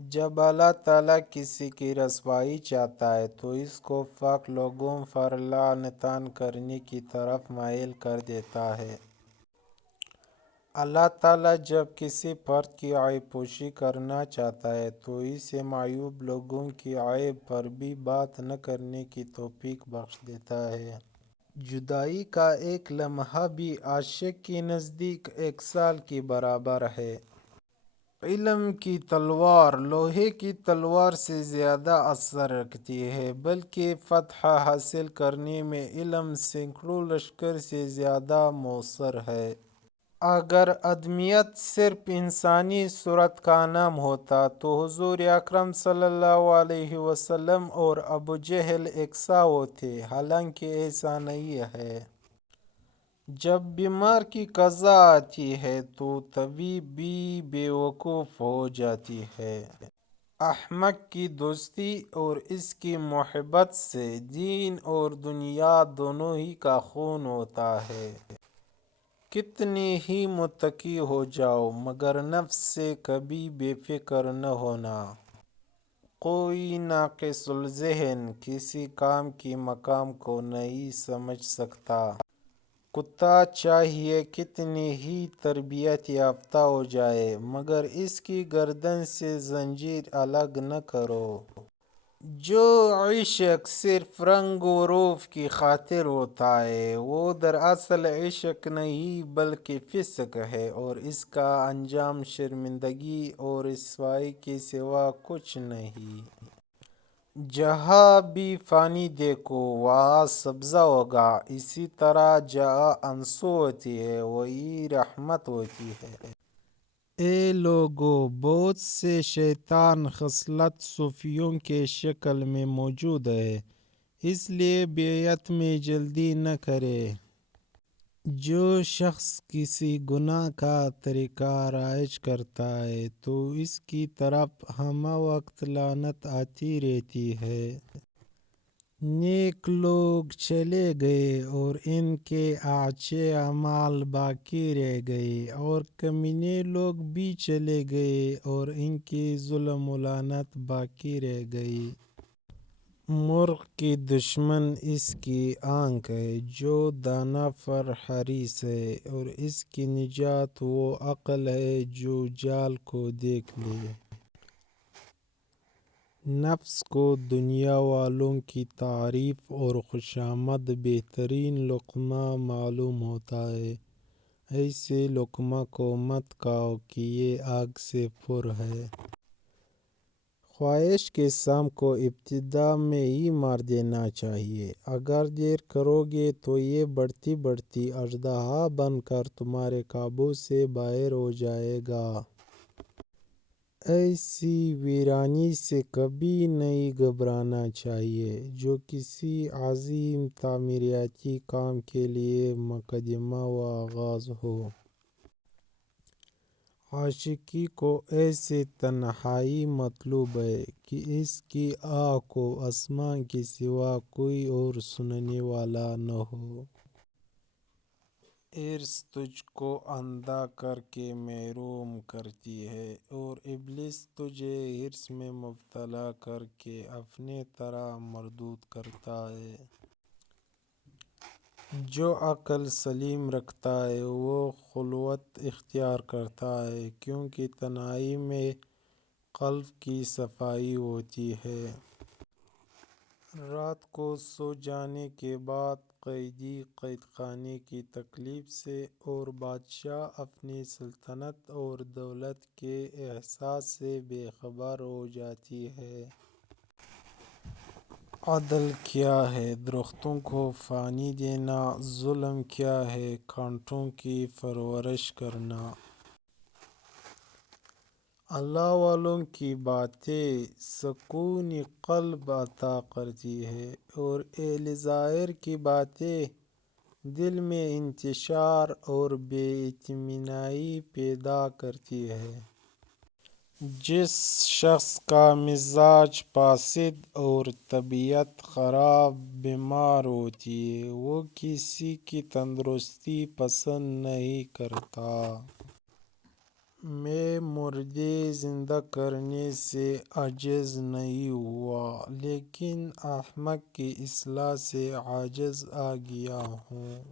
جب اللہ تعالیٰ کسی کی رسوائی چاہتا ہے تو اس کو پاک لوگوں پر لعنتاً کرنے کی طرف مائل کر دیتا ہے۔ اللہ تعالیٰ جب کسی فرد کی عیب پوشی کرنا چاہتا ہے تو اسے معیوب لوگوں کی عیب پر بھی بات نہ کرنے کی توفیق بخش دیتا ہے۔ جدائی کا ایک لمحہ بھی عاشق کے نزدیک 1 سال کے برابر ہے۔ علم کی تلوار لوہے کی تلوار سے زیادہ اثر رکھتی ہے، بلکہ فتح حاصل کرنے میں علم سینکڑوں لشکر سے زیادہ مؤثر ہے۔ اگر آدمیت صرف انسانی صورت کا نام ہوتا تو حضور اکرم صلی اللہ علیہ وسلم اور ابو جہل یکساں ہوتے، حالانکہ ایسا نہیں ہے۔ جب بیمار کی قضا آتی ہے تو طبیب بھی بیوقوف ہو جاتی ہے۔ احمق کی دوستی اور اس کی محبت سے دین اور دنیا دونوں ہی کا خون ہوتا ہے۔ کتنے ہی متقی ہو جاؤ مگر نفس سے کبھی بے فکر نہ ہونا۔ کوئی ناقص الذہن کسی کام کے مقام کو نہیں سمجھ سکتا۔ کتا چاہے کتنی ہی تربیت یافتہ ہو جائے مگر اس کی گردن سے زنجیر الگ نہ کرو۔ جو عشق صرف رنگ و روپ کی خاطر ہوتا ہے وہ دراصل عشق نہیں بلکہ فسق ہے، اور اس کا انجام شرمندگی اور رسوائی کے سوا کچھ نہیں۔ جہاں بھی فانی دیکھو وہاں سبزہ ہوگا، اسی طرح جہاں آنسو ہوتی ہے وہیں رحمت ہوتی ہے۔ اے لوگو، بہت سے شیطان خصلت صوفیوں کے شکل میں موجود ہے، اس لیے بیعت میں جلدی نہ کرے۔ جو شخص کسی گناہ کا طریقہ رائج کرتا ہے تو اس کی طرف ہمہ وقت لعنت آتی رہتی ہے۔ نیک لوگ چلے گئے اور ان کے اچھے اعمال باقی رہ گئے، اور کمینے لوگ بھی چلے گئے اور ان کی ظلم و لعنت باقی رہ گئی۔ مرغ کی دشمن اس کی آنکھ ہے جو دانہ پر حریص ہے، اور اس کی نجات وہ عقل ہے جو جال کو دیکھ لے۔ نفس کو دنیا والوں کی تعریف اور خوشامد بہترین لقمہ معلوم ہوتا ہے، ایسے لقمہ کو مت کھاؤ کہ یہ آگ سے پر ہے۔ خواہش کے سام کو ابتدا میں ہی مار دینا چاہیے، اگر دیر کرو گے تو یہ بڑھتی بڑھتی اژدہا بن کر تمہارے قابو سے باہر ہو جائے گا۔ ایسی ویرانی سے کبھی نہیں گھبرانا چاہیے جو کسی عظیم تعمیراتی کام کے لیے مقدمہ و آغاز ہو۔ عاشقی کو ایسی تنہائی مطلوب ہے کہ اس کی آہ کو آسماں کے سوا کوئی اور سننے والا نہ ہو۔ حرص تجھ کو اندھا کر کے محروم کرتی ہے، اور ابلیس تجھے حرص میں مبتلا کر کے اپنے طرح مردود کرتا ہے۔ جو عقل سلیم رکھتا ہے وہ خلوت اختیار کرتا ہے، کیونکہ تنہائی میں قلب کی صفائی ہوتی ہے۔ رات کو سو جانے کے بعد قیدی قید خانے کی تکلیف سے اور بادشاہ اپنی سلطنت اور دولت کے احساس سے بے خبر ہو جاتی ہے۔ عدل کیا ہے؟ درختوں کو پانی دینا۔ ظلم کیا ہے؟ کانٹوں کی پرورش کرنا۔ اللہ والوں کی باتیں سکون قلب عطا کرتی ہیں، اور اہل ظاہر کی باتیں دل میں انتشار اور بے اطمینانی پیدا کرتی ہیں۔ جس شخص کا مزاج فاسد اور طبیعت خراب بیمار ہوتی ہے وہ کسی کی تندرستی پسند نہیں کرتا۔ میں مردے زندہ کرنے سے عاجز نہیں ہوا، لیکن احمق کی اصلاح سے عاجز آ گیا ہوں۔